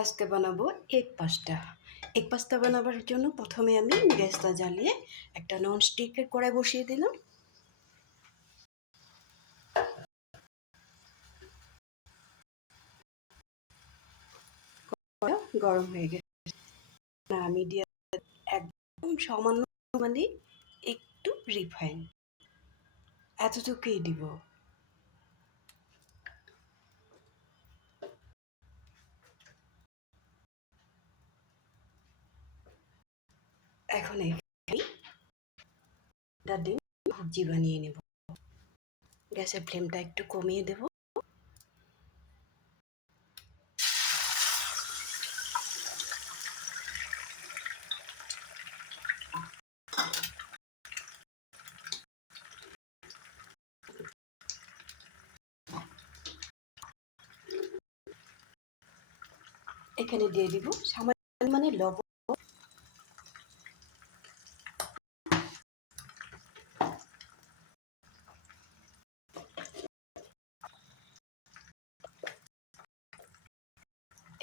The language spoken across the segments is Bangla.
আজকে বানাবো এগ পাস্তা। এগ পাস্তা বানাবার জন্য প্রথমে আমি গ্যাসটা জ্বালিয়ে একটা ননস্টিকের কড়াই বসিয়ে দিলাম। কড়া গরম হয়ে গেছে, মিডিয়াম একদম সামান্য মানে একটু রিফাইন এতটুকুই দিব। এখন এটা দিয়ে ভাজি বানিয়ে নেব। গ্যাসের ফ্লেমটা একটু কমিয়ে দেব। এখানে দিয়ে দিব সামান্য মানে লবণ,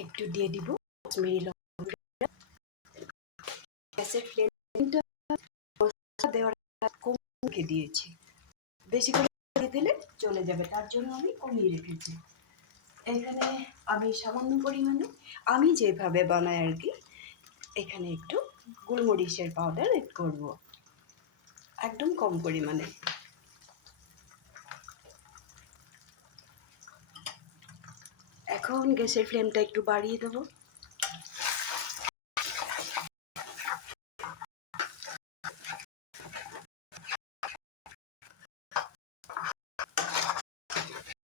একটু দিয়ে দিব কাশ্মীরি লবণ। গ্যাসের ফ্লেমটা দেওয়ার কমিয়ে দিয়েছি, বেশি করে দিয়ে দিলে চলে যাবে, তার জন্য আমি কমিয়ে রেখেছি। এখানে আমি সামান্য পরিমাণে আমি যেভাবে বানাই আর কি, এখানে একটু গোলমরিচের পাউডার এড করব, একদম কম পরিমাণে। এখন গ্যাসের ফ্লেমটা একটু বাড়িয়ে দেব।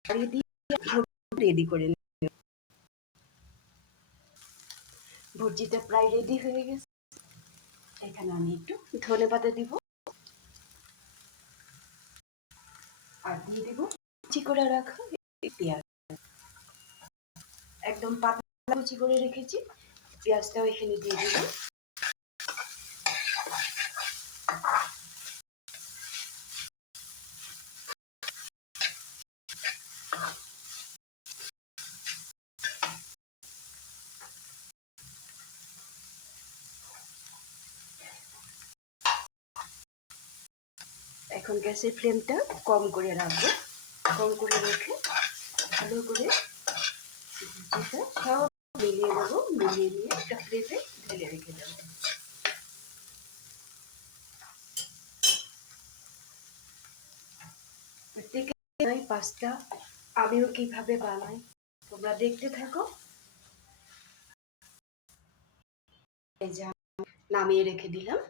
বাড়িয়ে দিয়ে রেডি করে নেব। ভুজিটা প্রায় রেডি হয়ে গেছে। এখানে আমি একটু ধনেপাতা দিব আর দিয়ে দিব কুচি করে রাখা পেঁয়াজ, একদম পাতলা কুচি করে রেখেছি। পেঁয়াজটাও এখানে দিয়ে দিব। এখন গ্যাসের ফ্লেমটা কম করে রাখবো। কম করে রেখে ভালো করে ভুজিটা সব মিলিয়ে দেবো। মিলিয়ে নিয়ে একটা প্লেটে ঢেলে রেখে দেবো। প্রত্যেকে বানাই পাস্তা, আমিও কিভাবে বানাই তোমরা দেখতে থাকো। এই যে নামিয়ে রেখে দিলাম।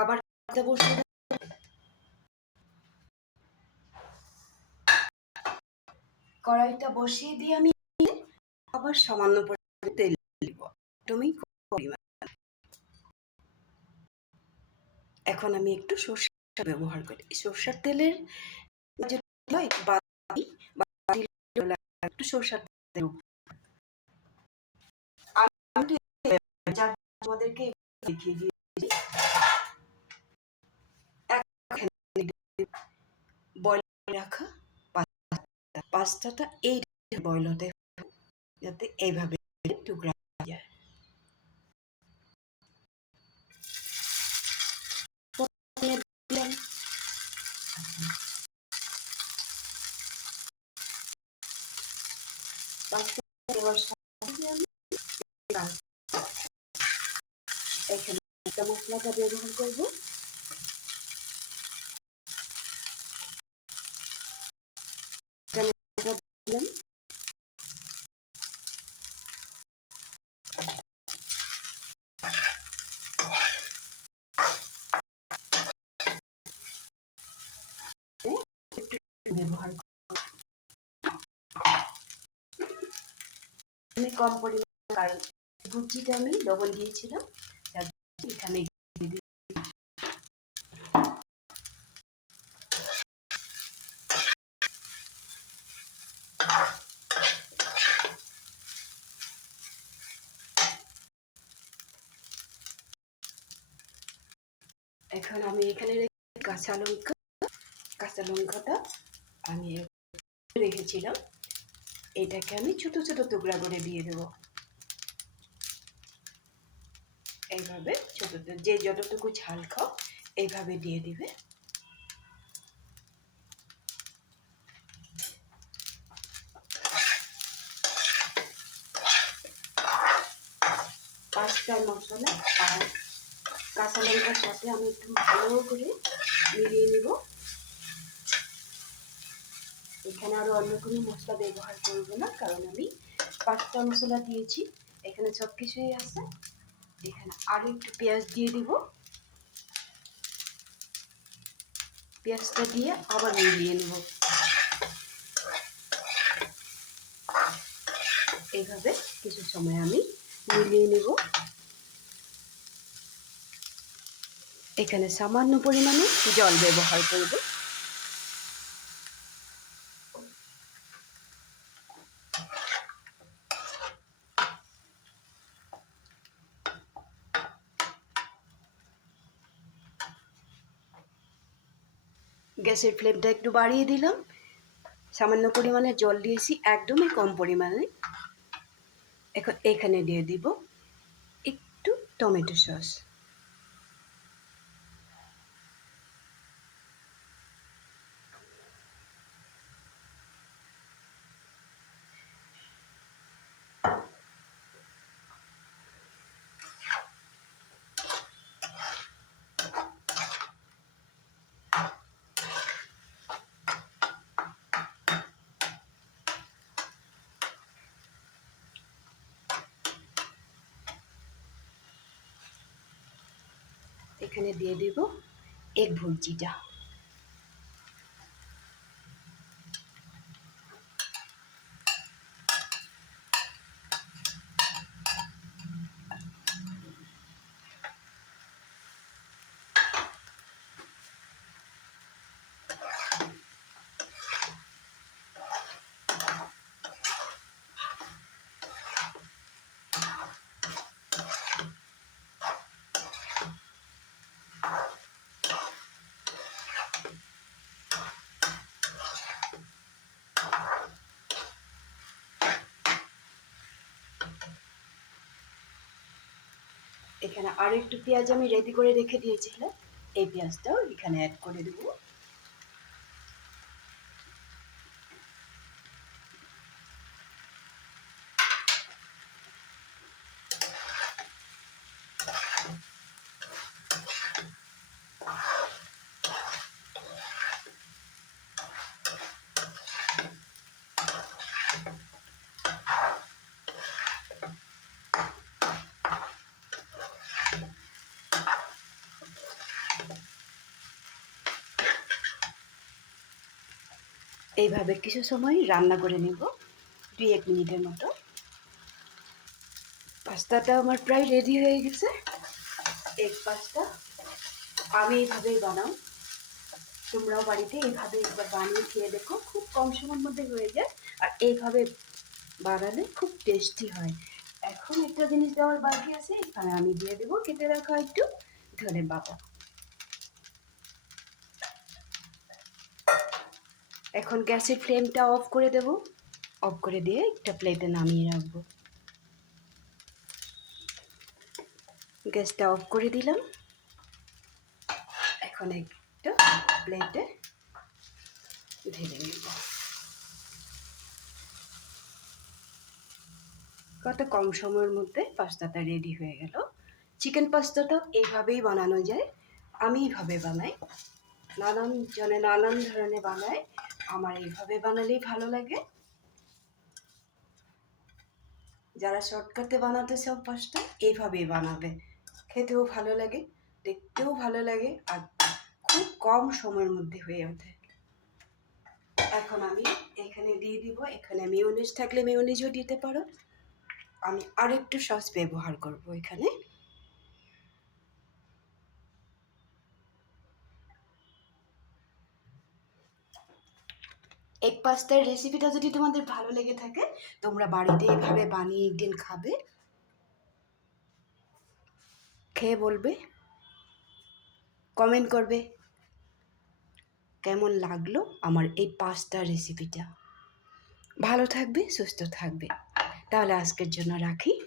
আবার বসিয়ে কড়াইটা বসিয়ে দিয়ে আমি আবার সামান্য পরিমাণে তেল দিব, একদমই কম পরিমাণ। এখন আমি একটু সরষের ব্যবহার করি। সরষের তেলের একটু সরষের তেল আমাদেরকে দেখিয়ে দিয়েছি। বয়েল রাখা পাস্তাটা এই বয়েল হতে, যাতে এইভাবে টুকরা যায়। পাস্তা দেওয়ার সাথে আমি এখানে একটা মশলাটা ব্যবহার করবো। ব্যবহার আমি কম পরিমাণে, কারণ ভুজিতে আমি লবণ দিয়েছিলাম, এখানে এখন আমি এখানে কাঁচা লঙ্কাটা আমি রেখেছিলাম, এটাকে আমি ছোট ছোট টুকরা করে দিয়ে দেবো। এইভাবে ছোট যে যতটুকু ঝাল খাও এইভাবে দিয়ে দিবে। পাঁচটার মশলা আর কাঁচা লঙ্কার সাথে আমি একটু ভালো করে মিলিয়ে নেব। এখানে আরও অন্য কোনো মশলা ব্যবহার করব না, কারণ আমি পাঁচটা মশলা দিয়েছি, এখানে সব কিছুই আছে। এখানে আরও একটু পেঁয়াজ দিয়ে দিব। পেঁয়াজটা দিয়ে আবার মিলিয়ে নেব। এইভাবে কিছু সময় আমি মিলিয়ে নেব। এখানে সামান্য পরিমাণে জল ব্যবহার করব। গ্যাসের ফ্লেমটা একটু বাড়িয়ে দিলাম। সামান্য পরিমাণে জল দিয়েছি, একদমই কম পরিমাণে। এখন এখানে দিয়ে দিব একটু টমেটো সস। এখানে দিয়ে দেব এগ ভুজিটা। এখানে আরও একটু পেঁয়াজ আমি রেডি করে রেখে দিয়েছিলাম, এই পেঁয়াজটাও এখানে অ্যাড করে দেব। এইভাবে কিছু সময় রান্না করে নেব, 2-1 মিনিটের মতো। পাস্তাটা আমার প্রায় রেডি হয়ে গেছে। এগ পাস্তা আমি এইভাবেই বানাও, তোমরাও বাড়িতে এইভাবে একবার বানিয়ে খেয়ে দেখো, খুব কম সময়ের মধ্যে হয়ে যায়। আর এইভাবে বানালে খুব টেস্টি হয়। এখন একটা জিনিস দেওয়ার বাকি আছে, এখানে আমি দিয়ে দেবো কেটে রাখা একটু ধনে পাতা। এখন গ্যাসের ফ্লেমটা অফ করে দেব। অফ করে দিয়ে একটা প্লেটে নামিয়ে রাখবো। গ্যাসটা অফ করে দিলাম। এখন একটা প্লেটে ঢেলে নেব। কত কম সময়ের মধ্যে পাস্তাটা রেডি হয়ে গেল। চিকেন পাস্তাটা এইভাবেই বানানো যায়, আমি এইভাবে বানাই। নানান জনে নানান ধরনের বানায়, আমার এইভাবে বানালেই ভালো লাগে। যারা শর্টকাটে বানাতে সব পাস্তা এইভাবেই বানাবে, খেতেও ভালো লাগে, দেখতেও ভালো লাগে, আর খুব কম সময়ের মধ্যে হয়ে ওঠে। এখন আমি এখানে দিয়ে দিব, এখানে মেয়োনিজ থাকলে মেয়োনিজও দিতে পারো। আমি আরেকটু সস ব্যবহার করব এখানে। এগ পাস্তার রেসিপিটা যদি তোমাদের ভালো লেগে থাকে, তোমরা বাড়িতে এভাবে বানিয়ে একদিন খাবে, খেয়ে বলবে, কমেন্ট করবে কেমন লাগলো আমার এই পাস্তা রেসিপিটা। ভালো থাকবে, সুস্থ থাকবে। তাহলে আজকের জন্য রাখি।